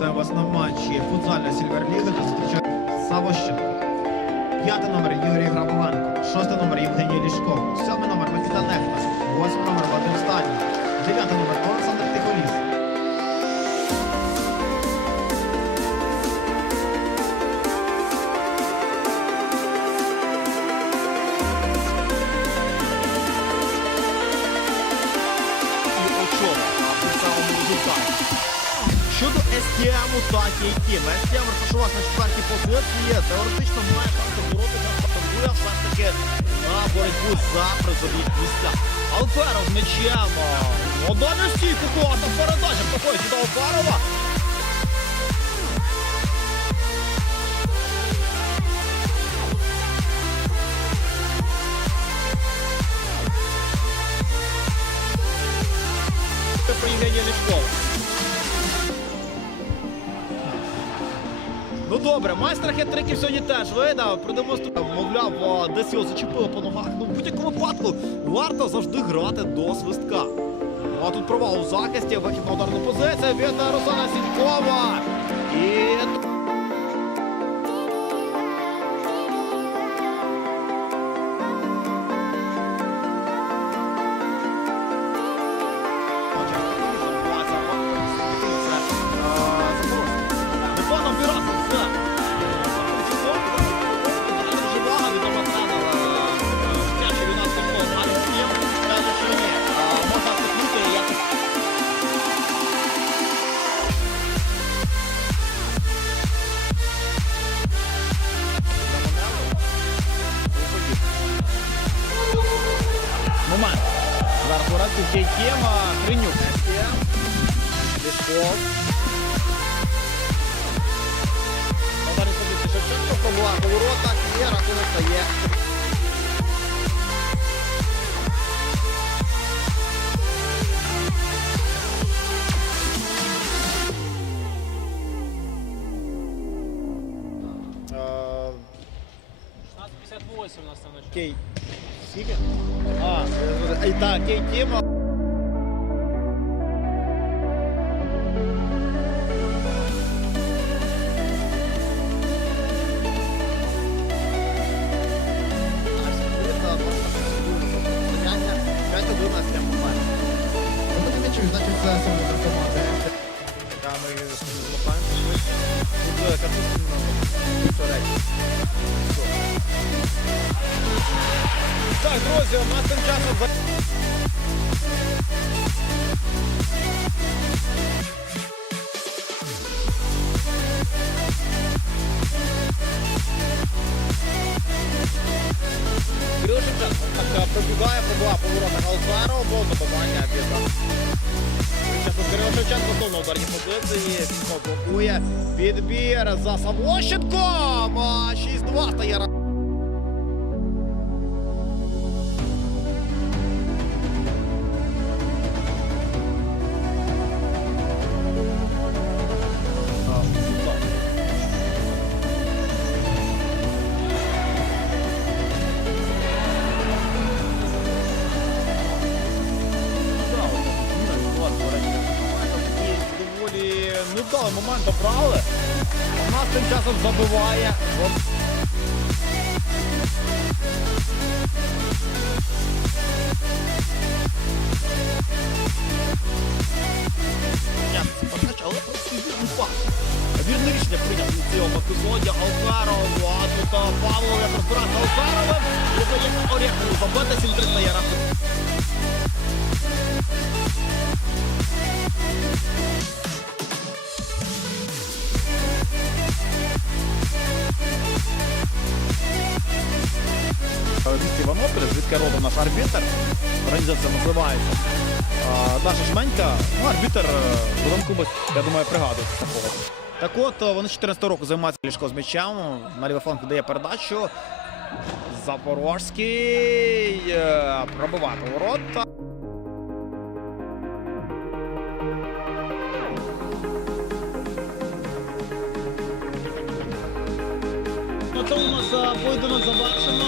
вітаю вас на матчі футзальної Сільверліги та зустрічає Савощенко. П'ятий номер Юрій Грабованко, шостий номер Євгеній Лішко, сьомий номер Микита Нехта, восьмий номер Вадим Стані, дев'ятий номер СТМ та Кейтім, СТМ розташувався на четвертій позиції, теоретично має шанси боротися, претендує все ж таки на боротьбу за призові місця. Алферов з м'ячем. Одна стійку класна передача проходить до Алферова. Це про Ну добре, майстер хет-триків сьогодні теж видав, продемонстрував, мовляв, десь його зачепило по ногах. Ну, в будь-якому випадку варто завжди грати до свистка. Ну, а тут провал у захисті, вихід на ударну позицію від Руслана Сінькова. Кейтєм, Кринюк. На даній позиції Шевченко пробував у воротах і рахунок стає. Е, 58 у нас там начало. Кей. Скільки? А, е, і так, Кей Тіма. М'ячів, значить, це саме команда. Так, друзі, у нас тим часом так, пробігає, пробуває по воротах Алфаро, було добування біда. Кирило Шевченко знову на ударній позиції, блокує, підбір за Савощенком, 6-2 стає рахунок. Доволі момент обрали. У нас тим часом забиває. Вірне рішення прийняв у цьому епізоді Алфаров, а тут Павло як розбирався Алфаровим і здається Орєхову забити 7-3 стає місті Іванополя, звідки родом наш арбітр. Організація називається. А, Даша Жменька, ну, арбітр Богдан Кубас, я думаю, пригадується такого. Так от, е, вони з 14 року займаються ліжко з м'ячем. Марія Фонк дає передачу. Запорозький е, пробиває поворот. На тому у нас е, поєдинок завершено.